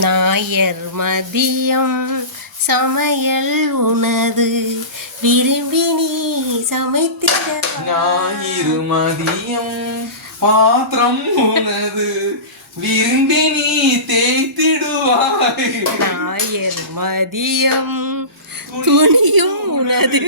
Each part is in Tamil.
ஞாயர் மதியம் சமையல் உனது விரும்பி நீ சமைத்திட ஞாயிறு மதியம் பாத்திரம் உனது விரும்பி நீ தேய்த்திடுவாய். ஞாயர் மதியம் துணியும் உனது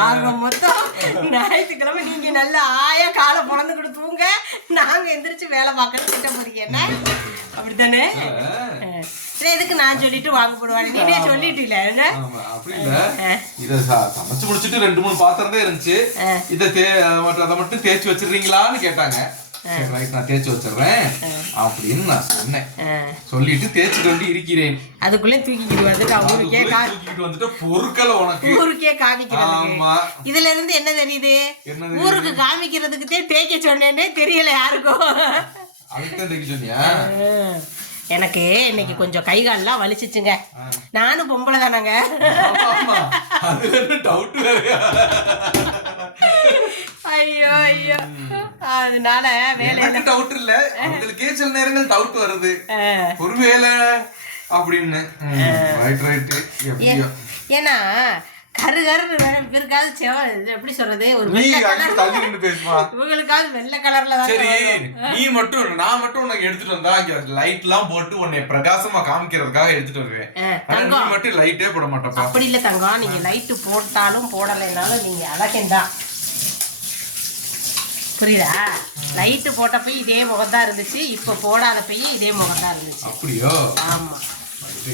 ஆக மொத்தம் ஞாயிற்றுக்கிழமை நீங்க நல்ல ஆய காலை பிறந்துக்கிட்டு தூங்க. நாங்க எந்திரிச்சு வேலை பார்க்கறது திட்ட போறீங்க என்ன? அப்படித்தானே? எதுக்கு நான் சொல்லிட்டு வாங்க போடுவாங்க நீனே ஆமா, அப்படி இல்ல. இத ச- சமைச்சு முடிச்சிட்டு ரெண்டு மூணு பாத்திரம் தான் இருந்துச்சு இத அதை மட்டும் தேய்ச்சி வச்சிடுறீங்களான்னு கேட்டாங்க. நான் தேய்ச்சி வச்சிடுறேன். அப்படின்னு நான் சொன்னேன். அஹ். சொல்லிட்டு தேய்ச்சிட்டு வந்து இருக்கிறேன். அதுக்குள்ளே தூக்கிக்கிட்டு வந்துட்டு ஊருக்கே அதுக்குள்ள கா தூக்கிட்டு வந்துட்டு பொருட்களை உனக்கு. ஊருக்கே காமிக்கிறது. ஆமா. இதுல இருந்து என்ன தெரியுது? ஊருக்கு காமிக்கிறதுக்கு தேய்க்க சொன்னேன்னே தெரியல யாருக்கும் அதுக்கு சொன்னியா. எனக்கு இன்னைக்கு கொஞ்சம் கை கால்லாம் வலிச்சிச்சுங்க நானும் பொம்பளை தானங்க. டவுட் ஐயோ ஐயோ. அதனால வேலை டவுட் இல்ல. உங்களுக்கே சில நேரங்கள் டவுட் வருது. அஹ். ஒருவேளை அப்படின்னு. ரைட் ரைட் ஏன்னா கரு கரு இருக்காது. செவ எப்படி சொல்றது? ஒரு இவங்களுக்காவது வெள்ளை கலர்ல தான் சரி நீ மட்டும் நான் மட்டும் உனக்கு எடுத்துட்டு வந்தா இங்க லைட் எல்லாம் போட்டு உன்னை பிரகாசமா காமிக்கிறதுக்காக எடுத்துட்டு வருவேன். நீ மட்டும் லைட்டே போட மாட்டப்பா. அப்படி இல்ல தங்கம். நீங்க லைட்டு போட்டாலும் போடலைனாலும் நீங்க அழகேந்தான் புரியுதா? லைட்டு போட்டப்ப இதே முகம் தான் இருந்துச்சு இப்ப போடாதப்பயும் இதே முகம் தான் இருந்துச்சு. அப்படியோ? ஆமா.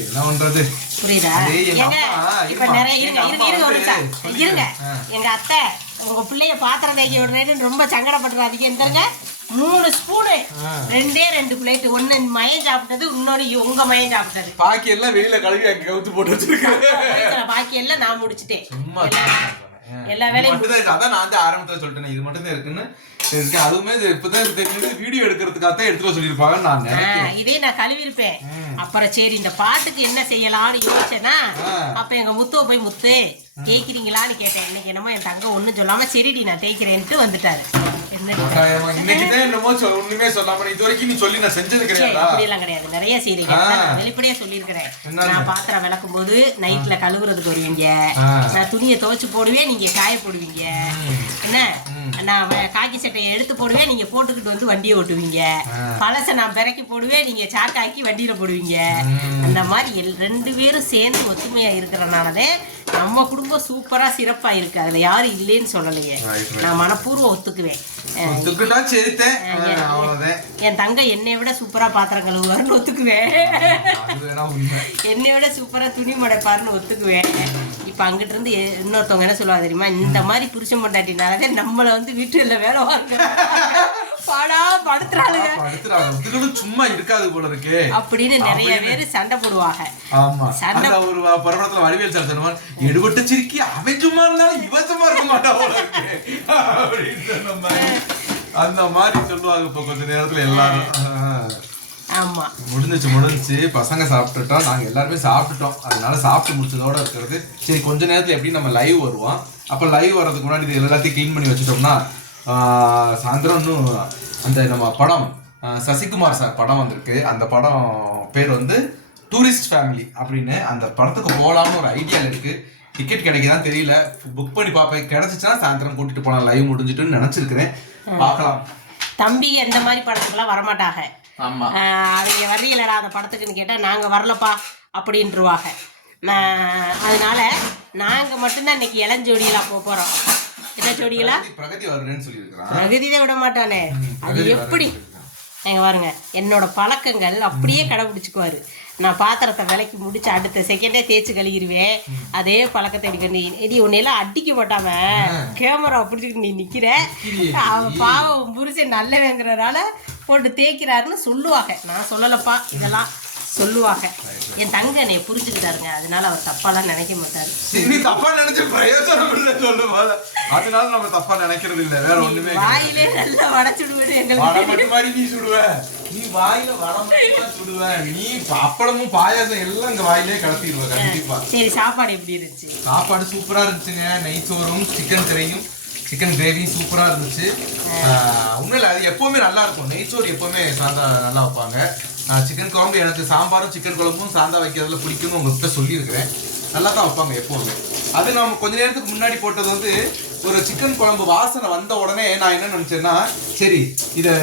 என்ன பண்றது? புரியுதா? ஏங்க இப்ப நிறைய இருங்க ஒரு. எங்க அத்தை உங்க பிள்ளைய பாத்திரம் தேய்க்க விடுறேன்னு ரொம்ப சங்கடப்படுறாதீங்க எந்தங்க மூணு ஸ்பூனு. ரெண்டே ரெண்டு பிளேட் ஒன்னு மயம் சாப்பிட்டது இன்னொரு உங்க மயம் சாப்பிட்டது. பாக்கி எல்லாம் வெளியில கழுவி அங்க கவுத்து போட்டு வச்சிருக்கேன். பாக்கி எல்லாம் நான் முடிச்சிட்டேன். எல்லா வேலையும். அதான் நான் வந்து ஆரம்பத்துல சொல்லிட்டேன் இது மட்டும் தான் இருக்குன்னு இருக்கு அதுவுமே இப்பதான் தெரிஞ்சது. வீடியோ எடுக்கிறதுக்காக தான் எடுத்துட்டு வர சொல்லியிருப்பாங்கன்னு நான் இதே நான் கழுவிருப்பேன் அப்புறம் சரி இந்த பாட்டுக்கு என்ன செய்யலாம்னு யோசிச்சேனா. அப்ப எங்க முத்துவ போய் முத்து தேய்க்கிறீங்களான்னு கேட்டேன். இன்னைக்கு என்னமோ என் தங்க ஒண்ணும் சொல்லாம சரிடி நான் தேய்க்கிறேன்ட்டு வந்துட்டாரு. இன்னைக்குதான் என்னமோ சொ- ஒண்ணுமே சொல்லாம நீ இது வரைக்கும் நீ சொல்லி நான் செஞ்சது சரி, கிடையாதா? அப்படியெல்லாம் கிடையாது. நிறைய செய்றீங்க வெளிப்படையா சொல்லியிருக்கிறேன்? நான் பாத்திரம் விளக்கும் போது நைட்ல கழுவுறதுக்கு வருவீங்க. நான் துணியை துவைச்சு போடுவேன் நீங்க காய போடுவீங்க. என்ன? நான் காக்கி சட்டையை எடுத்து போடுவேன் நீங்க போட்டுக்கிட்டு வந்து வண்டியை ஓட்டுவீங்க. பழசை நான் பிறக்கி போடுவேன் நீங்க சாக்காக்கி வண்டியில போடுவீங்க. அந்த மாதிரி ரெண்டு பேரும் சேர்ந்து ஒத்துமையா இருக்கிறனாலதே நம்ம குடும்பம் சூப்பரா சிறப்பா இருக்கு. அதுல யாரும் இல்லைன்னு சொல்லலையே. நான் மனப்பூர்வம் ஒத்துக்குவேன். என் தங்க என்னை விட சூப்பரா பாத்திரம் கழுவுவாருன்னு ஒத்துக்குவேன். என்னை விட சூப்பரா துணி மடைப்பாருன்னு ஒத்துக்குவேன். இப்ப அங்கிட்ட இருந்து இன்னொருத்தவங்க என்ன சொல்லுவா தெரியுமா? இந்த மாதிரி புருஷன் பொண்டாட்டினாலதே நம்மள வந்து வீட்டுல வேலை வாங்க பாடா படுத்துறாளுங்க. இதுகளும் சும்மா இருக்காது போல இருக்கே. அப்படின்னு நிறைய பேர் சண்டை போடுவாங்க. ஆமா. சண்டை- ஒரு படத்துல வடிவேல் சார் சொன்னவன் எடுபட்ட சிரிக்கி அவன் சும்மா இருந்தாலும் இவன் சும்மா இருக்க மாட்டா போல இருக்கு. அந்த மாதிரி சொல்லுவாங்க இப்ப கொஞ்ச நேரத்துல எல்லாரும். ஆமா. முடிஞ்சிச்சு முடிஞ்சிச்சு. பசங்க சாப்பிட்டுட்டோம். நாங்க எல்லாருமே சாப்பிட்டுட்டோம். அதனால சாப்பிட்டு முடிச்சதோட இருக்கிறது. சரி கொஞ்ச நேரத்துல எப்படி நம்ம லைவ் வருவோம். அப்ப லைவ் வர்றதுக்கு முன்னாடி இது எல்லாத்தையும் க்ளீன் பண்ணி வச்சுட்டோம்னா சாயந்தரம் இன்னும் அந்த நம்ம படம் சசிகுமார் சார் படம் வந்திருக்கு. அந்த படம் பேர் வந்து டூரிஸ்ட் ஃபேமிலி அப்படின்னு. அந்த படத்துக்கு போகலாம்னு ஒரு ஐடியால இருக்கு. டிக்கெட் கிடைக்குதான் தெரியல. புக் பண்ணி பார்ப்பேன். கிடைச்சிச்சுன்னா சாயந்தரம் கூட்டிட்டு போலாம். லைவ் முடிஞ்சிட்டுன்னு நினைச்சிருக்கிறேன். பார்க்கலாம். தம்பி இந்த மாதிரி படத்துக்கெல்லாம் வரமாட்டாங்க. அவங்க வர்றீங்களடா அந்த படத்துக்குன்னு கேட்டால் நாங்கள் வரலப்பா அப்படின்ட்டுருவாங்க நான் அதனால நாங்கள் மட்டும்தான் இன்னைக்கு இளஞ்சோடியெல்லாம் போக போகிறோம் என்ன ஜோடிகளா? பிரகதி- தான் விட மாட்டானே. அது எப்படி? எங்க பாருங்க என்னோட பழக்கங்கள் அப்படியே கடைபிடிச்சுக்குவாரு. நான் பாத்திரத்தை விலைக்கு முடிச்சு அடுத்த செகண்டே தேய்ச்சி கழுகிருவேன் அதே பழக்கத்தை அடிக்க நீ இடி உன்னையெல்லாம் அடிக்க மாட்டாம கேமரா பிடிச்சிக்கிட்டு நீ நிக்கிற. அவன் பாவம் புருஷன் நல்லவங்கிறனால போட்டு தேய்க்கிறாருன்னு சொல்லுவாங்க. நான் சொல்லலப்பா இதெல்லாம் சொல்லுவாங்க. என் தங்க என்னை புரிஞ்சுக்கிட்டாருங்க. அதனால அவர் தப்பாலாம் நினைக்க மாட்டாரு. நீ தப்பா நினைச்சு பிரயோஜனம் இல்லை சொல்லு போல அதனால நம்ம தப்பா நினைக்கிறது இல்ல. வேற ஒண்ணுமே. வாயிலே நல்லா வடைச்சுடுவேன் வடை எங்களுக்கு மாதிரி நீ சுடுவ. நீ வாயில வடை மட்டும் தான் சுடுவ. நீ அப்பளமும் பாயாசம் எல்லாம் இந்த வாயிலே கடத்திடுவ கண்டிப்பா. சரி சாப்பாடு எப்படி இருந்துச்சு? சாப்பாடு சூப்பரா இருந்துச்சுங்க. நெய் சோறும் சிக்கன் கறியும் சிக்கன் கிரேவி சூப்பரா இருந்துச்சு. உண்மையில அது எப்பவுமே நல்லா இருக்கும். நெய்ச்சோறு எப்பவுமே சாந்தா நல்லா வைப்பாங்க. சிக்கன் குழம்பு எனக்கு சாம்பாரும் சிக்கன் குழம்பும் சாந்தா வைக்கிறதுல பிடிக்கும்னு உங்ககிட்ட சொல்லியிருக்கிறேன். நல்லா தான் வைப்பாங்க எப்பவுமே. அது நம்ம கொஞ்ச நேரத்துக்கு முன்னாடி போட்டது வந்து ஒரு சிக்கன் குழம்பு வாசனை வந்த உடனே நான் என்ன நினைச்சேன்னா சரி இதை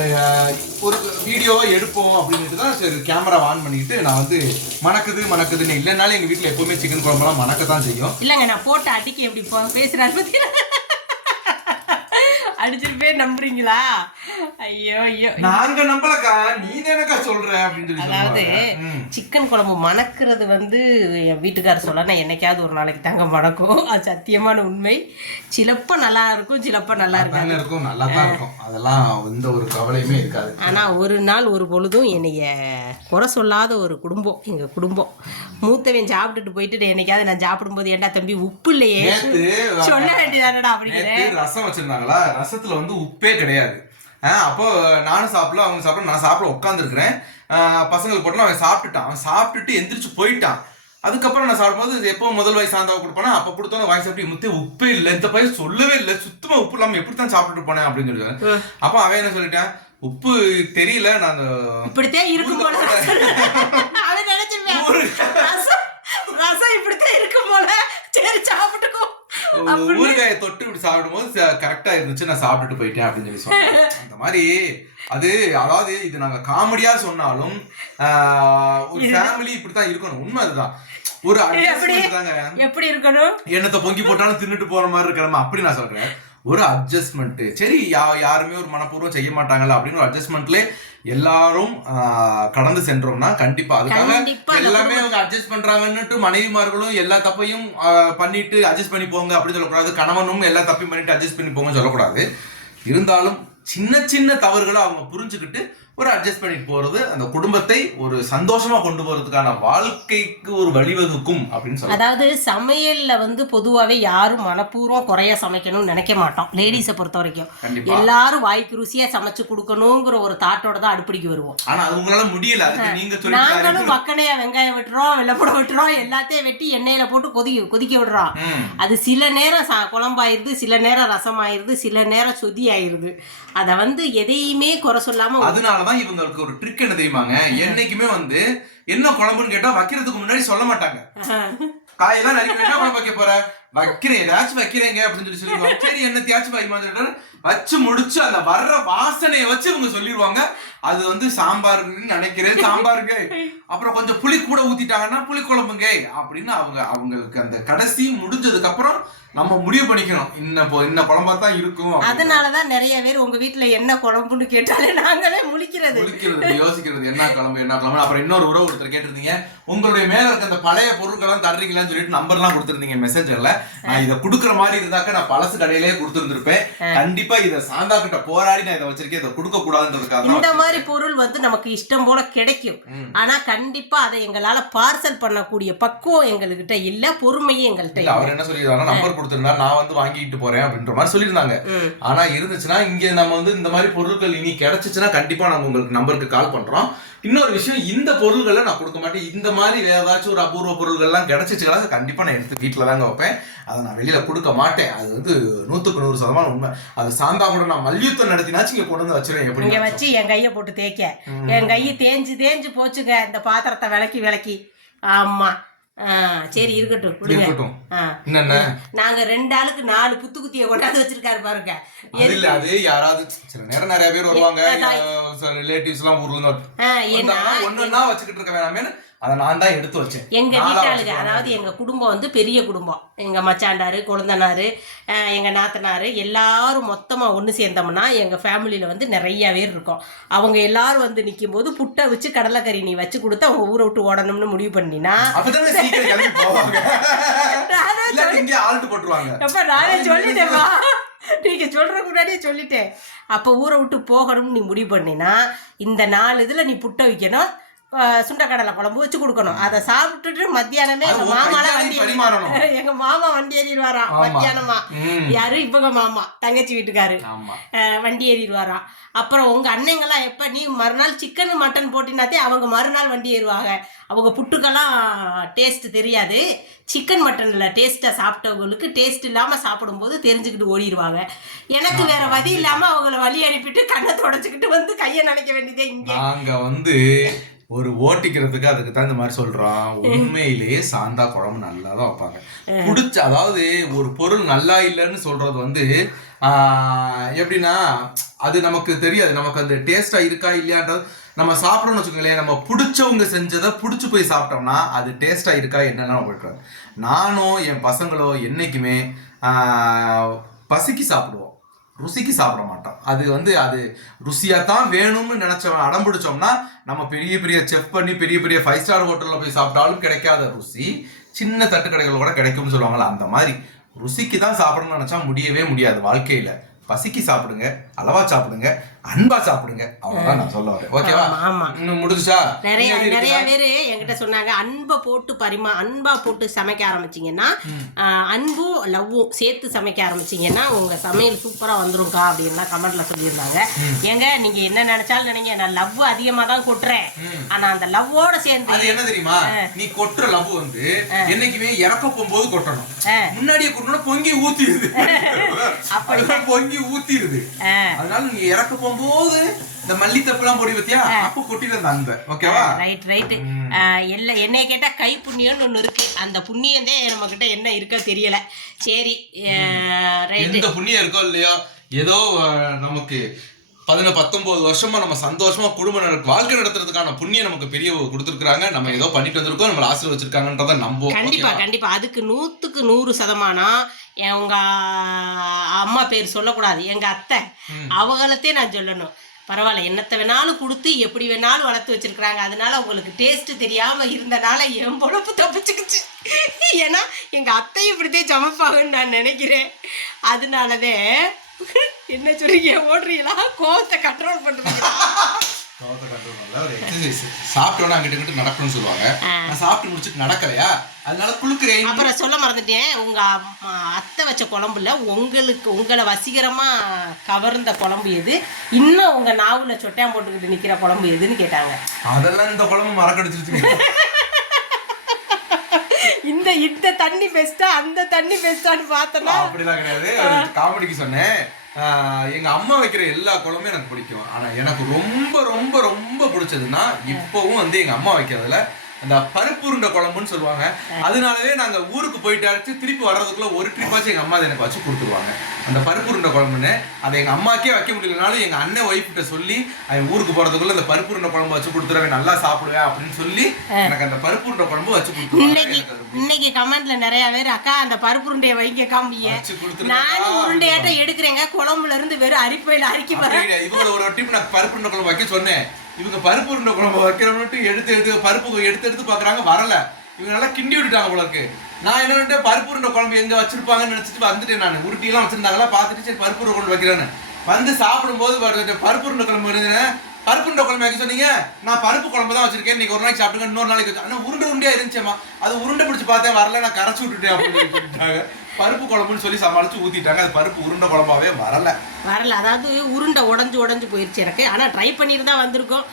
ஒரு வீடியோவை எடுப்போம் அப்படின்ட்டு தான் சரி கேமரா ஆன் பண்ணிட்டு நான் வந்து மணக்குது மணக்குதுன்னு இல்லைனாலும் எங்கள் வீட்டில் எப்பவுமே சிக்கன் குழம்புலாம் மணக்க தான் செய்யும். இல்லைங்க நான் போட்டு அடிக்க எப்படி போ போய் நம்புறீங்களா? ஐயோ ஐயோ. நாங்க நம்பலக்கா நீ தானக்கா சொல்ற அப்படின்னு அதாவது. சிக்கன் குழம்பு மணக்கிறது வந்து என் வீட்டுக்காரர் சொல்ல நான் என்னைக்காவது ஒரு நாளைக்கு தாங்க மணக்கும். அது சத்தியமான உண்மை. சிலப்ப நல்லா இருக்கும் சிலப்ப நல்லா இருக்காது. இருக்கும் நல்லா தான் இருக்கும். அதெல்லாம் எந்த ஒரு கவலையுமே இருக்காது. ஆனா ஒரு நாள் ஒரு பொழுதும் என்னைய குறை சொல்லாத ஒரு குடும்பம் எங்க குடும்பம். மூத்தவன் சாப்பிட்டுட்டு போயிட்டு என்னைக்காவது நான் சாப்பிடும்போது ஏன்டா தம்பி உப்பு இல்லையே? சொல்ல வேண்டியதானடா நேத்து ரசம் வச்சிருந்தாங்களா? ரசத்துல வந்து உப்பே கிடையாது. அப்போ நானும் சாப்பிடல அவங்க சாப்பிட நான் சாப்பிட உட்காந்துருக்கிறேன் பசங்களுக்கு போட்டு அவன் சாப்பிட்டுட்டான். அவன் சாப்பிட்டுட்டு எந்திரிச்சு போயிட்டான். அதுக்கப்புறம் நான் சாப்பிடும்போது எப்போ முதல் வயசு சாந்தாவை கொடுப்பேனா அப்போ கொடுத்தோம் வாய் சாப்பிட்டு முத்தே உப்பே இல்லை. இந்த பையன் சொல்லவே இல்லை. சுத்தமா உப்பு இல்லாம எப்படி தான் சாப்பிட்டுட்டு போனேன் அப்படின்னு சொல்லி அப்போ அவன் என்ன சொல்லிட்டான் உப்பு தெரியல. நான் இப்படித்தான் இருக்கும் போல அவன் நினைச்சிருப்பேன் ரசம் ரசம் இப்படித்தான் இருக்கும் போல சரி சாப்பிட்டுக்கோ ஊறுகாயை தொட்டு இப்படி சாப்பிடும்போது கரெக்டா இருந்துச்சு நான் சாப்பிட்டுட்டு போயிட்டேன் அப்படின்னு சொல்லி சொன்னேன் அந்த மாதிரி அது அதாவது இது நாங்க காமெடியா சொன்னாலும் ஒரு ஃபேமிலி இப்படித்தான் இருக்கணும். உண்மை அதுதான். ஒரு எப்படி இருக்கணும்? என்னத்தை பொங்கி போட்டாலும் தின்னுட்டு போற மாதிரி இருக்கிறமா அப்படி நான் சொல்றேன். ஒரு அட்ஜஸ்ட்மெண்ட் சரி யா யாருமே ஒரு மனப்பூர்வம் செய்ய மாட்டாங்கல்ல அப்படின்னு ஒரு அட்ஜஸ்ட்மெண்ட்ல எல்லாரும் கடந்து சென்றோம்னா கண்டிப்பா. அதுக்காக எல்லாமே அவங்க அட்ஜஸ்ட் பண்றாங்கன்னுட்டு மனைவிமார்களும் எல்லா தப்பையும் பண்ணிட்டு அட்ஜஸ்ட் பண்ணி போங்க அப்படின்னு சொல்லக்கூடாது. கணவனும் எல்லா தப்பையும் பண்ணிட்டு அட்ஜஸ்ட் பண்ணி போங்கன்னு சொல்லக்கூடாது. இருந்தாலும் சின்ன சின்ன தவறுகளை அவங்க புரிஞ்சுக்கிட்டு ஒரு அட்ஜஸ்ட் பண்ணிட்டு போறது அந்த குடும்பத்தை ஒரு சந்தோஷமா கொண்டு போறதுக்கான வாழ்க்கைக்கு ஒரு வழிவகுக்கும் அப்படின்னு சொல்லலாம். அதாவது சமையல்ல வந்து பொதுவாவே யாரும் மனப்பூர்வம் குறைய சமைக்கணும்னு நினைக்க மாட்டோம். லேடிஸை பொறுத்த வரைக்கும். எல்லாரும் வாய்க்கு ருசியா சமைச்சு கொடுக்கணுங்கிற ஒரு தாட்டோட தான் அடுப்படிக்கு வருவோம். ஆனா அது உங்களால முடியல. நீங்க சொல்லி நாங்களும் வக்கனையா வெங்காயம் வெட்டுறோம் வெள்ளைப்பூட வெட்டுறோம் எல்லாத்தையும் வெட்டி எண்ணெயில போட்டு கொதிக்க கொதிக்க விடுறோம். அது சில நேரம் குழம்பாயிருது சில நேரம் ரசம் ஆயிருது சில நேரம் சொதி ஆயிருது அதை வந்து எதையுமே குறை சொல்லாம அதனாலதான் இவங்களுக்கு ஒரு ட்ரிக் என்ன தெரியுமாங்க? என்னைக்குமே வந்து என்ன குழம்புன்னு கேட்டா வைக்கிறதுக்கு முன்னாடி சொல்ல மாட்டாங்க. காயெல்லாம் நறுக்கி என்ன குழம்பு வைக்க போற? வைக்கிறேன் ஏதாச்சும் வைக்கிறேங்க அப்படின்னு சொல்லி சொல்லிடுவாங்க. சரி என்னத்தையாச்சும் வைமா சொல்லிட்டு வச்சு முடிச்சு அந்த வர்ற வாசனையை வச்சு இவங்க சொல்லிடுவாங்க. அது வந்து சாம்பாருன்னு நினைக்கிறேன் சாம்பாருங்க. அப்புறம் கொஞ்சம் புளி கூட ஊத்திட்டாங்கன்னா புளி குழம்புங்க அப்படின்னு அவங்க அவங்களுக்கு அந்த கடைசி முடிஞ்சதுக்கு அப்புறம் நம்ம முடிவு பண்ணிக்கணும். இன்ன இன்ன குழம்பா தான் இருக்கும். அதனாலதான் நிறைய பேர் உங்க வீட்டுல என்ன குழம்புன்னு கேட்டாலே நாங்களே முழிக்கிறது. ஒழிக்கிறது யோசிக்கிறது என்ன கிளம்பு என்ன கிளம்பு அப்புறம் இன்னொரு உறவு ஒருத்தர் கேட்டிருந்தீங்க. உங்களுடைய மேல இருக்க அந்த பழைய பொருட்கள்லாம் தர்றீங்களான்னு சொல்லிட்டு நம்பர்லாம் கொடுத்துருந்தீங்க மெசேஜர்ல நான் இதை கொடுக்குற மாதிரி இருந்தாக்க நான் பழசு கடையிலே கொடுத்துருந்துருப்பேன். கண்டிப்பா இதை சாந்தா கிட்ட போராடி நான் இதை வச்சிருக்கேன். இதை கொடுக்க கூடாதுன்றதுக்காக இந்த மாதிரி பொருள் வந்து நமக்கு இஷ்டம் போல கிடைக்கும். ஆனா கண்டிப்பா அதை எங்களால பார்சல் பண்ணக்கூடிய பக்குவம் எங்ககிட்ட இல்ல பொறுமையும் எங்கள்கிட்ட அவர் என்ன சொல்லியிருந்தாங்க நம்பர் கொடுத்திருந்தா நான் வந்து வாங்கிட்டு போறேன் அப்படின்ற மாதிரி சொல்லியிருந்தாங்க. ஆனா இருந்துச்சுன்னா இங்க நம்ம வந்து இந்த மாதிரி பொருட்கள் இனி கிடைச்சிச்சுன்னா கண்டிப்பா நம்ம உங்களுக்கு நம்பருக்கு கால் பண்றோம். இன்னொரு விஷயம் இந்த பொருள்களை நான் கொடுக்க மாட்டேன். இந்த மாதிரி வேற ஏதாச்சும் ஒரு அபூர்வ பொருள்கள்லாம் கிடைச்சிச்சுன்னா அதை கண்டிப்பா நான் எடுத்து வீட்டில் தாங்க வைப்பேன். அதை நான் வெளியில கொடுக்க மாட்டேன். அது வந்து நூத்துக்கு நூறு சதமானம் உண்மை. அது சாந்தா கூட நான் மல்யுத்தம் நடத்தினாச்சும் இங்க கொண்டு வந்து வச்சிருவேன். இங்க எப்படி வச்சு என் கையை போட்டு தேய்க்க. என் கையை தேஞ்சு தேஞ்சு போச்சுங்க. இந்த பாத்திரத்தை விளக்கி விளக்கி. ஆமா. ஆ, சரி இருக்கட்டும் ஆ. என்னென்ன? நாங்க ரெண்டு ஆளுக்கு நாலு புத்து குத்திய கொண்டாந்து வச்சிருக்காரு பாருங்க. இல்ல அது யாராவது சில நேரம் நிறைய பேர் வருவாங்க ரிலேட்டிவ்ஸ் எல்லாம் ஊர்ல இருந்து ஒன்னொன்னா வச்சுக்கிட்டு இருக்க வேணாமேனு அதை நான் தான் எடுத்து வச்சேன். எங்க வீட்டாளுங்க. அதாவது எங்க குடும்பம் வந்து பெரிய குடும்பம். எங்க மச்சாண்டாரு குழந்தனாரு அஹ், எங்க நாத்தனாரு எல்லாரும் மொத்தமா ஒண்ணு சேர்ந்தோம்னா எங்க ஃபேமிலியில வந்து நிறைய பேர் இருக்கோம். அவங்க எல்லாரும் வந்து நிக்கும் போது புட்டை வச்சு கடலைக்கறி நீ வச்சு கொடுத்து அவங்க ஊரை விட்டு ஓடணும்னு முடிவு பண்ணினா அப்ப நானே சொல்லிட்டேன்ப்பா நீங்க சொல்றதுக்கு முன்னாடியே சொல்லிட்டேன். அப்ப ஊரை விட்டு போகணும்னு நீ முடிவு பண்ணினா இந்த நாலு இதுல நீ புட்டை வைக்கணும் சுண்டக்கடலை குழம்பு வச்சு கொடுக்கணும். அதை சாப்பிட்டுட்டு மத்தியானமே எங்க மாமாலாம் வண்டி எங்க மாமா வண்டி ஏறிடுவாராம். மத்தியானமா. யாரு? இவங்க மாமா தங்கச்சி வீட்டுக்காரு. வண்டி ஏறிடுவாராம் அப்புறம் உங்க அண்ணங்கெல்லாம் எப்ப? நீ மறுநாள் சிக்கன் மட்டன் போட்டினாத்தே அவங்க மறுநாள் வண்டி ஏறுவாங்க. அவங்க புட்டுக்கெல்லாம் டேஸ்ட் தெரியாது. சிக்கன் மட்டன்ல டேஸ்ட்டை சாப்பிட்டவங்களுக்கு டேஸ்ட் இல்லாம சாப்பிடும்போது தெரிஞ்சுக்கிட்டு ஓடிடுவாங்க. எனக்கு வேற வழி இல்லாம அவங்கள வழி அனுப்பிட்டு கண்ணை தொடச்சிக்கிட்டு வந்து கையை நினைக்க வேண்டியதே இங்க. நாங்க வந்து ஒரு ஓட்டிக்கிறதுக்கு அதுக்கு தான் இந்த மாதிரி சொல்றோம் உண்மையிலேயே சாந்தா குழம்பு நல்லா தான் வைப்பாங்க பிடிச்ச அதாவது ஒரு பொருள் நல்லா இல்லைன்னு சொல்றது வந்து எப்படின்னா அது நமக்கு தெரியாது. நமக்கு அந்த டேஸ்டா இருக்கா இல்லையான்றது நம்ம சாப்பிடணும்னு வச்சுக்கோங்களேன். நம்ம பிடிச்சவங்க செஞ்சதை பிடிச்சி போய் சாப்பிட்டோம்னா அது டேஸ்டா இருக்கா என்னன்னு போயிட்டு நானும் என் பசங்களோ என்னைக்குமே பசிக்கு சாப்பிடுவோம். ருசிக்கு சாப்பிட மாட்டோம். அது வந்து அது ருசியா தான் வேணும்னு நினைச்சவன் அடம் பிடிச்சோம்னா நம்ம பெரிய பெரிய செஃப் பண்ணி பெரிய பெரிய ஃபைவ் ஸ்டார் ஹோட்டலில் போய் சாப்பிட்டாலும் கிடைக்காத ருசி சின்ன தட்டு கடைகள் கூட கிடைக்கும்னு சொல்லுவாங்கல்ல அந்த மாதிரி. ருசிக்கு தான் சாப்பிடணும்னு நினச்சா முடியவே முடியாது வாழ்க்கையில். பசிக்கு சாப்பிடுங்க அளவா சாப்பிடுங்க அன்பா சாப்பிடுங்க. அவ்வளவுதான் நான் சொல்ல வரேன். ஓகேவா ஆமா. இன்னும் முடிஞ்சுச்சா? நிறைய நிறைய? பேர் என்கிட்ட சொன்னாங்க அன்பை போட்டு பரிமா அன்பா போட்டு சமைக்க ஆரம்பிச்சீங்கன்னா அன்பும் லவ்வும் சேர்த்து சமைக்க ஆரம்பிச்சீங்கன்னா உங்க சமையல் சூப்பரா வந்துரும்க்கா அப்படின்லாம் கமெண்ட்ல சொல்லியிருந்தாங்க. ஏங்க நீங்க என்ன நினைச்சாலும் நினைங்க நான் லவ் அதிகமா தான் கொட்டுறேன். ஆனா அந்த லவ்வோட சேர்ந்து அது என்ன தெரியுமா? நீ கொட்டுற லவ் வந்து என்னைக்குமே இறக்க போகும்போது கொட்டணும். முன்னாடியே கொட்டணும் பொங்கி ஊத்திடுது. அப்படிதான். பொங்கி ஊத்திடுது ஆஹ், அதனால நீ இறக்க போகும்போது இந்த மல்லித்தப்பெல்லாம் பொடி பத்தியா? அப்ப கொட்டிட அந்த அன்பை ஓகேவா ரைட் ரைட்டு எல்லாம் என்னைய கேட்டா கை புண்ணியம்னு ஒன்று இருக்கு. அந்த புண்ணியம் தான் நம்ம கிட்ட என்ன இருக்கோ தெரியல. சரி ரைட்டு எந்த புண்ணியம் இருக்கோ இல்லையோ ஏதோ நமக்கு பதின பத்தொன்பது வருஷமா நம்ம சந்தோஷமா குடும்ப நட- வாழ்க்கை நடத்துறதுக்கான புண்ணியம் நமக்கு பெரிய கொடுத்துருக்காங்க நம்ம ஏதோ பண்ணிட்டு வந்திருக்கோம். நம்மள ஆசீர்வச்சிருக்காங்கன்றத நம்புவோம். கண்டிப்பா? கண்டிப்பா. அதுக்கு நூத்துக்கு நூறு சதமானம் உங்க அம்மா பேர் சொல்லக்கூடாது. எங்க அத்தை. அவங்களத்தே நான் சொல்லணும். பரவாயில்ல. என்னத்தை வேணாலும் கொடுத்து எப்படி வேணாலும் வளர்த்து வச்சிருக்கிறாங்க. அதனால உங்களுக்கு டேஸ்ட் தெரியாம இருந்தனால என் பொழப்பு தப்பிச்சுக்குச்சு. ஏன்னா எங்க அத்தை இப்படித்தான் சமைப்பாங்கன்னு நான் நினைக்கிறேன். அதனாலதே என்ன சொல்றீங்க? ஓடுறீங்களா? கோவத்தை கண்ட்ரோல் பண்றீங்களா? கோவத்தை control பண்ணல, ஒரு exercise. சாப்பிட்டோன்னா அங்கிட்டு இங்கிட்டு நடக்கணும்னு சொல்லுவாங்க. நான் சாப்பிட்டு முடிச்சுட்டு நடக்கலையா? அதனால குளுக்குறேன் அப்புறம் சொல்ல மறந்துட்டேன். உங்க அம்மா அத்தை வச்ச குழம்புல உங்களுக்கு உங்களை வசீகரமா கவர்ந்த குழம்பு எது? இன்னும் உங்க நாவுல சொட்டையான் போட்டுக்கிட்டு நிக்கிற குழம்பு எதுன்னு கேட்டாங்க. அதெல்லாம் இந்த குழம்பு மறக்கடிச்சிருச்சுங்க. இந்த இந்த தண்ணி பெஸ்டா அந்த தண்ணி பெஸ்டான்னு பார்த்தனா? அப்படிலாம் கிடையாது. காமெடிக்கு சொன்னேன். எங்க அம்மா வைக்கிற எல்லா குழம்பும் எனக்கு பிடிக்கும். ஆனா எனக்கு ரொம்ப ரொம்ப ரொம்ப பிடிச்சதுன்னா இப்பவும் வந்து எங்க அம்மா வைக்கிறதுல அந்த பருப்பு உருண்டை குழம்புன்னு சொல்லுவாங்க. அதனாலவே நாங்க ஊருக்கு போயிட்டு அரைச்சு திருப்பி வர்றதுக்குள்ள ஒரு ட்ரிப்பாச்சும் எங்க அம்மா அதை எனக்கு வச்சு கொடுத்துருவாங்க. அந்த பருப்பு உருண்டை குழம்புன்னு அதை எங்க அம்மாக்கே வைக்க முடியலனாலும் எங்க அண்ணன் ஒய்ஃப் கிட்ட சொல்லி அவன் ஊருக்கு போறதுக்குள்ள அந்த பருப்பு உருண்டை குழம்பு வச்சு கொடுத்துருவேன் நல்லா சாப்பிடுவேன் அப்படின்னு சொல்லி எனக்கு அந்த பருப்பு உருண்டை குழம்பு வச்சு கொடுத்துருவாங்க. இன்னைக்கு கமெண்ட்ல நிறைய பேர் அக்கா அந்த பருப்பு உருண்டையை வச்சு கொடுத்துருக்கா. நானும் உருண்டையாட்ட எடுக்கிறேங்க. குழம்புல இருந்து வெறும் அரிப்பையில அரிக்கி இல்ல. இவங்கள ஒரு டைம் நான் பருப்பு உருண்டை குழம்பு வைக்க சொன்னேன். இவங்க பருப்பு உருண்டை குழம்பு வைக்கிறோம்னுட்டு எடுத்து எடுத்து பருப்பு எடுத்து எடுத்து பாக்குறாங்க வரல. இவங்க நல்லா கிண்டி விட்டுட்டாங்க போல நான் என்ன பருப்பு உருண்டை குழம்பு எங்க வச்சிருப்பாங்கன்னு நினைச்சிட்டு வந்துட்டேன் நான். உருட்டி எல்லாம் வச்சிருந்தாங்களா பார்த்துட்டு சரி பருப்பு உருண்டை குழம்பு வைக்கிறேன்னு. வந்து சாப்பிடும்போது போது பருப்பு உருண்டை குழம்பு இருந்தேன் பருப்பு உருண்டை குழம்பு வைக்க சொன்னீங்க? நான் பருப்பு குழம்பு தான் வச்சிருக்கேன். இன்னைக்கு ஒரு நாளைக்கு சாப்பிடுங்க இன்னொரு நாளைக்கு வச்சு ஆனா உருண்டை உருண்டையா இருந்துச்சேம்மா. அது உருண்டை பிடிச்சு பார்த்தேன் வரல நான் கரைச்சி விட்டுட்டேன் அப்படின்னு சொல்லிட்டாங்க. பருப்பு குழம்புன்னு சொல்லி சமாளிச்சு ஊத்திட்டாங்க. அது பருப்பு உருண்டை குழம்பாவே வரல. வரல. அதாவது உருண்டை உடஞ்சு உடஞ்சு போயிருச்சு எனக்கு. ஆனா ட்ரை பண்ணிட்டு தான் வந்திருக்கோம்.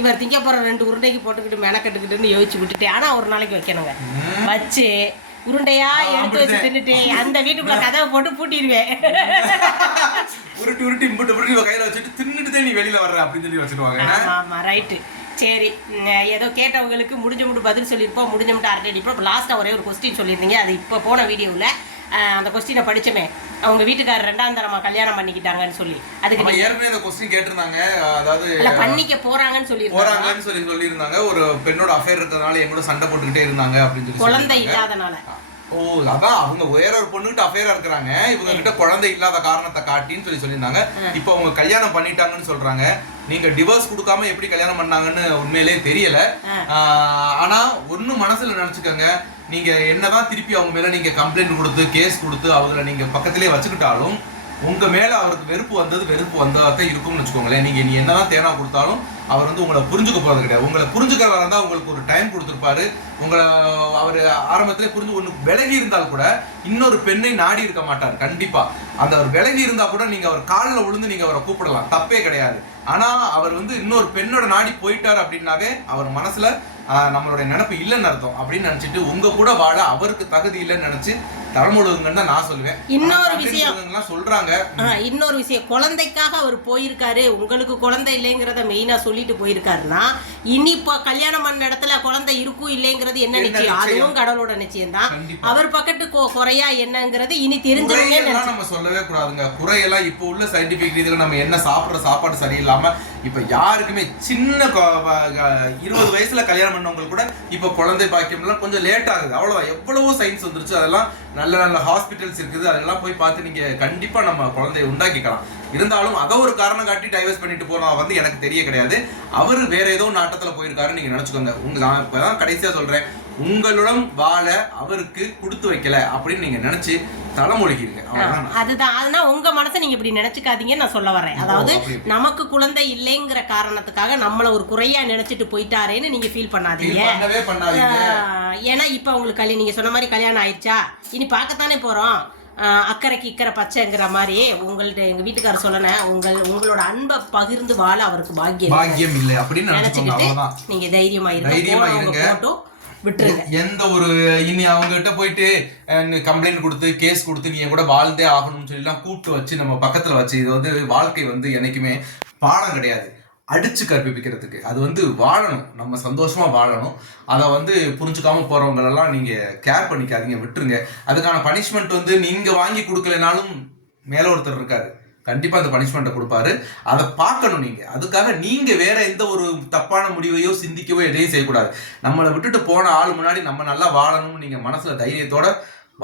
இவர் திங்க போற ரெண்டு உருண்டைக்கு போட்டுக்கிட்டு மெனக்கட்டுக்கிட்டுன்னு யோசிச்சு விட்டுட்டேன் ஆனா ஒரு நாளைக்கு வைக்கணுங்க. வச்சு உருண்டையா எடுத்து வச்சு தின்னுட்டு அந்த வீட்டுக்குள்ள கதவை போட்டு பூட்டிடுவேன் உருட்டி உருட்டி உருட்டி இவ கையில வச்சுட்டு தின்னுட்டு தான் நீ வெளியில வர்ற அப்படின்னு சொல்லி வச்சிருவாங்க. ஆமா ரைட்டு சரி. ஏதோ கேட்டவங்களுக்கு முடிஞ்ச மட்டும் பதில் சொல்லியிருப்போம். முடிஞ்ச மட்டும் அரட்டை அடிப்போம் லாஸ்ட்டாக ஒரே ஒரு கொஸ்டின் சொல்லியிருந்தீங்க. அது இப்போ போன வீடியோவில் அந்த கொஸ்டினை படிச்சோமே அவங்க வீட்டுக்காரர் ரெண்டாம் தரமா கல்யாணம் பண்ணிக்கிட்டாங்கன்னு சொல்லி. அதுக்கு ஏற்கனவே இந்த கொஸ்டின் கேட்டிருந்தாங்க. அதாவது இல்ல பண்ணிக்க போறாங்கன்னு சொல்லியிருந்தாங்க. போறாங்கன்னு சொல்லி சொல்லியிருந்தாங்க. ஒரு பெண்ணோட அஃபேர் இருக்கிறதுனால என் கூட சண்டை போட்டுக்கிட்டே இருந்தாங்க அப்படின்னு சொல்லி குழந்தை. இல்லாதனால. ஓ அதான் அவங்க வேற ஒரு பொண்ணுகிட்ட அஃபேரா இருக்கிறாங்க. இவங்க கிட்ட குழந்தை இல்லாத காரணத்தை காட்டின்னு சொல்லி சொல்லியிருந்தாங்க. இப்போ அவங்க கல்யாணம் பண்ணிட்டாங்கன்னு சொல்றாங்க. நீங்க டிவோர்ஸ் கொடுக்காம எப்படி கல்யாணம் பண்ணாங்கன்னு உண்மையிலே தெரியல. ஆனா ஒண்ணு மனசுல நினைச்சுக்கோங்க. நீங்க என்னதான் திருப்பி அவங்க மேல நீங்க கம்ப்ளைண்ட் கொடுத்து கேஸ் கொடுத்து அவங்கள நீங்க பக்கத்திலே வச்சுக்கிட்டாலும் உங்க மேல அவருக்கு வெறுப்பு வந்தது வெறுப்பு வந்ததாக இருக்கும்னு வச்சுக்கோங்களேன். நீங்க நீ என்னதான் தேனா கொடுத்தாலும் அவர் வந்து உங்களை புரிஞ்சுக்க போறது கிடையாது. உங்களை புரிஞ்சுக்கிறவா இருந்தால் உங்களுக்கு ஒரு டைம் கொடுத்துருப்பாரு. உங்களை அவர் ஆரம்பத்திலே புரிஞ்சு ஒன்று விலகி இருந்தால் கூட இன்னொரு பெண்ணை நாடி இருக்க மாட்டார். கண்டிப்பா. அந்த அவர் விலகி இருந்தா கூட நீங்க அவர் காலில் விழுந்து நீங்க அவரை கூப்பிடலாம். தப்பே கிடையாது. ஆனா அவர் வந்து இன்னொரு பெண்ணோட நாடி போயிட்டார் அப்படின்னாவே அவர் மனசுல நம்மளுடைய நினப்பு இல்லைன்னு அர்த்தம் அப்படின்னு நினைச்சிட்டு உங்க கூட வாழ அவருக்கு தகுதி இல்லைன்னு நினச்சி தலைமுழுகுங்கன்னு தான் நான் சொல்லுவேன். இன்னொரு விஷயம். சொல்றாங்க. இன்னொரு விஷயம். குழந்தைக்காக அவர் போயிருக்காரு. உங்களுக்கு குழந்தை இல்லைங்கிறத மெயினா சொல்லிட்டு போயிருக்காருன்னா இனி இப்போ கல்யாணம் பண்ண இடத்துல குழந்தை இருக்கும் இல்லைங்கிறது என்ன நிச்சயம்? அதுவும் கடவுளோட நிச்சயம் தான். அவர் பக்கத்து குறையா என்னங்கிறது இனி தெரிஞ்சிருமே குறையெல்லாம் நம்ம சொல்லவே கூடாதுங்க. குறையெல்லாம் இப்போ உள்ள சயின்டிபிக் ரீதியில நம்ம என்ன சாப்பிடுற சாப்பாடு சரியில்லாம இப்ப யாருக்குமே சின்ன இருபது வயசுல கல்யாணம் பண்ணவங்களுக்கு கூட இப்ப குழந்தை பாக்கியம்லாம் கொஞ்சம் லேட் ஆகுது. அவ்வளவுதான் எவ்வளவோ சயின்ஸ் வந்துருச்சு. அதெல்லாம் நல்ல நல்ல ஹாஸ்பிட்டல்ஸ் இருக்குது. அதெல்லாம் போய் பார்த்து நீங்க கண்டிப்பா நம்ம குழந்தைய உண்டாக்கிக்கலாம். இருந்தாலும் அதை ஒரு காரணம் காட்டி டைவர்ஸ் பண்ணிட்டு போறோம் வந்து எனக்கு தெரிய கிடையாது. அவர் வேற ஏதோ நாட்டத்துல போயிருக்காருன்னு நீங்க நினைச்சுக்கோங்க. உங்க நான் இப்பதான் கடைசியா சொல்றேன். உங்களுடன் வாழ அவருக்கு கொடுத்து வைக்கல அப்படின்னு நீங்க நினைச்சு தலைமொழிக்கிறீங்க அதுதான். அதனால உங்க மனசை நீங்க இப்படி நினைச்சுக்காதீங்கன்னு நான் சொல்ல வரேன் அதாவது. நமக்கு குழந்தை இல்லைங்கிற காரணத்துக்காக நம்மள ஒரு குறையா நினைச்சிட்டு போயிட்டாரேன்னு நீங்க ஃபீல் பண்ணாதீங்க. ஏன்னா இப்போ உங்களுக்கு கல்யாணம் நீங்கள் சொன்ன மாதிரி கல்யாணம் ஆயிடுச்சா? இனி பார்க்கத்தானே போகிறோம் அக்கறைக்கு இக்கரை பச்சைங்கிற மாதிரி உங்கள்ட்ட எங்கள் வீட்டுக்காரர் சொல்லனேன் உங்கள் உங்களோட அன்பை பகிர்ந்து வாழ அவருக்கு பாக்கியம் பாக்கியம் இல்லை அப்படின்னு நினச்சிக்கிட்டு நீங்கள் தைரியமாக இருங்க தைரியமா போனவங்க இருங்க. போட்டும் எந்த ஒரு இனி அவங்க கிட்ட போயிட்டு கம்ப்ளைண்ட் கொடுத்து கேஸ் கொடுத்து நீ கூட வாழ்ந்தே ஆகணும்னு சொல்லிலாம் கூப்பிட்டு வச்சு நம்ம பக்கத்துல வச்சு இது வந்து வாழ்க்கை வந்து என்னைக்குமே பாடம் கிடையாது. அடித்து கற்பிக்கிறதுக்கு அது வந்து வாழணும். நம்ம சந்தோஷமாக வாழணும். அதை வந்து புரிஞ்சுக்காம போகிறவங்களெல்லாம் நீங்கள் கேர் பண்ணிக்காதீங்க. விட்டுருங்க. அதுக்கான பனிஷ்மெண்ட் வந்து நீங்கள் வாங்கி கொடுக்கலனாலும் மேலே ஒருத்தர் இருக்காரு. கண்டிப்பாக அந்த பனிஷ்மெண்ட்டை கொடுப்பாரு. அதை பார்க்கணும் நீங்கள் அதுக்காக நீங்கள் வேற எந்த ஒரு தப்பான முடிவையோ சிந்திக்கவோ எதையும் செய்யக்கூடாது. நம்மளை விட்டுட்டு போன ஆள் முன்னாடி நம்ம நல்லா வாழணும்னு நீங்கள் மனசில் தைரியத்தோட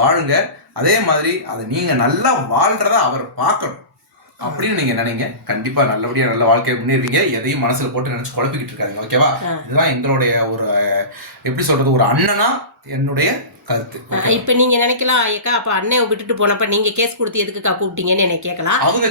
வாழுங்க. அதே மாதிரி அதை நீங்கள் நல்லா வாழ்கிறத அவர் பார்க்கணும். அப்படின்னு நீங்க நினைங்க. கண்டிப்பா நல்லபடியா நல்ல வாழ்க்கையை முன்னேறுவீங்க. எதையும் மனசுல போட்டு நினைச்சு குழப்பிக்கிட்டு இருக்காதீங்க ஓகேவா இதுதான் எங்களுடைய ஒரு எப்படி சொல்றது ஒரு அண்ணனா என்னுடைய கருத்து இப்போ நீங்கள் நினைக்கலாம் ஏக்கா அப்போ அண்ணன் விட்டுட்டு போனப்ப நீங்கள் கேஸ் கொடுத்து எதுக்குக்கா கூப்பிட்டீங்கன்னு என்னை கேட்கலாம். அவங்க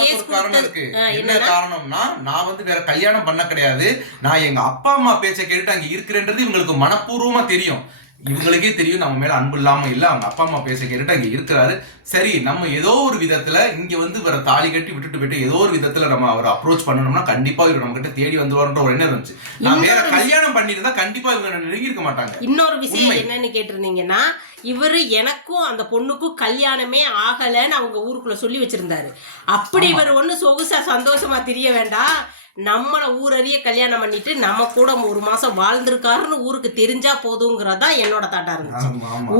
கேஸ் கொடுத்தது என்ன காரணம்னா நான் வந்து வேற கல்யாணம் பண்ண கிடையாது. நான் எங்க அப்பா அம்மா பேச்சை கேட்டுட்டு அங்க இருக்கிறேன்றது இவங்களுக்கு மனப்பூர்வமா தெரியும். இவங்களுக்கே தெரியும் நம்ம மேல அன்பு இல்லாம இல்ல அவங்க அப்பா அம்மா பேச கேட்டுட்டு அங்க இருக்கிறாரு. சரி நம்ம ஏதோ ஒரு விதத்துல இங்க வந்து வேற தாலி கட்டி விட்டுட்டு போயிட்டு ஏதோ ஒரு விதத்துல நம்ம அவரை அப்ரோச் பண்ணணும்னா கண்டிப்பா இவர் நம்ம கிட்ட தேடி வந்துருவார்ன்ற ஒரு எண்ணம் இருந்துச்சு. நான் வேற கல்யாணம் பண்ணியிருந்தா கண்டிப்பா இவங்க நெருங்கி இருக்க மாட்டாங்க. இன்னொரு விஷயம். என்னன்னு கேட்டிருந்தீங்கன்னா இவரு எனக்கும் அந்த பொண்ணுக்கும் கல்யாணமே ஆகலைன்னு அவங்க ஊருக்குள்ள சொல்லி வச்சிருந்தாரு. அப்படி இவர் ஒண்ணு சொகுசா சந்தோஷமா தெரிய வேண்டாம். நம்மளை ஊரறிய கல்யாணம் பண்ணிட்டு நம்ம கூட ஒரு மாசம் வாழ்ந்திருக்காருன்னு ஊருக்கு தெரிஞ்சா போதுங்கிறதா என்னோட தாட்டா இருந்துச்சு.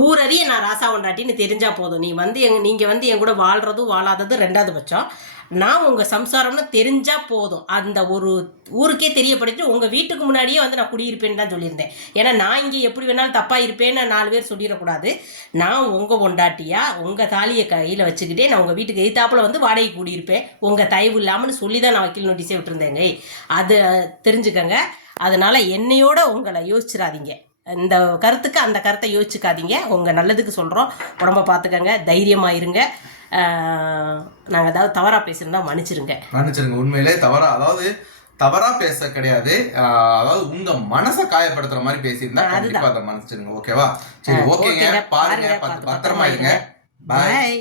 ஊரறிய நான் ராசா கொண்டாட்டின்னு தெரிஞ்சா போதும். நீ வந்து எங்க நீங்க வந்து என் கூட வாழ்றதும் வாழாததும் ரெண்டாவது பட்சம். நான் உங்கள் சம்சாரம்னு தெரிஞ்சால் போதும். அந்த ஒரு ஊருக்கே தெரியப்படுத்திட்டு உங்கள் வீட்டுக்கு முன்னாடியே வந்து நான் குடியிருப்பேன்னு தான் சொல்லியிருந்தேன். ஏன்னா நான் இங்கே எப்படி வேணாலும் தப்பாக இருப்பேன்னு நாலு பேர் சொல்லிடக்கூடாது. நான் உங்கள் பொண்டாட்டியாக உங்கள் தாலியை கையில் வச்சுக்கிட்டே நான் உங்கள் வீட்டுக்கு எதிர்த்தாப்பில் வந்து வாடகை கூடியிருப்பேன். உங்கள் தயவு இல்லாமல்னு சொல்லி தான் நான் வக்கீல் நோட்டீஸே விட்டுருந்தேங்க. அது தெரிஞ்சுக்கங்க. அதனால் என்னையோட உங்களை யோசிச்சிடாதீங்க. இந்த கருத்துக்கு அந்த கருத்தை யோசிச்சுக்காதீங்க. உங்கள் நல்லதுக்கு சொல்கிறோம் உடம்ப பார்த்துக்கங்க. தைரியமாக இருங்க. நாங்கள் ஏதாவது தவறாக பேசியிருந்தா மன்னிச்சிருங்க. மன்னிச்சிருங்க உண்மையிலே தவறா அதாவது தவறா பேச கிடையாது. அதாவது உங்க மனசை காயப்படுத்துற மாதிரி பேசியிருந்தா கண்டிப்பா அதை மன்னிச்சிருங்க ஓகேவா சரி ஓகேங்க. பாருங்க பத்திரமா இருங்க. பாய்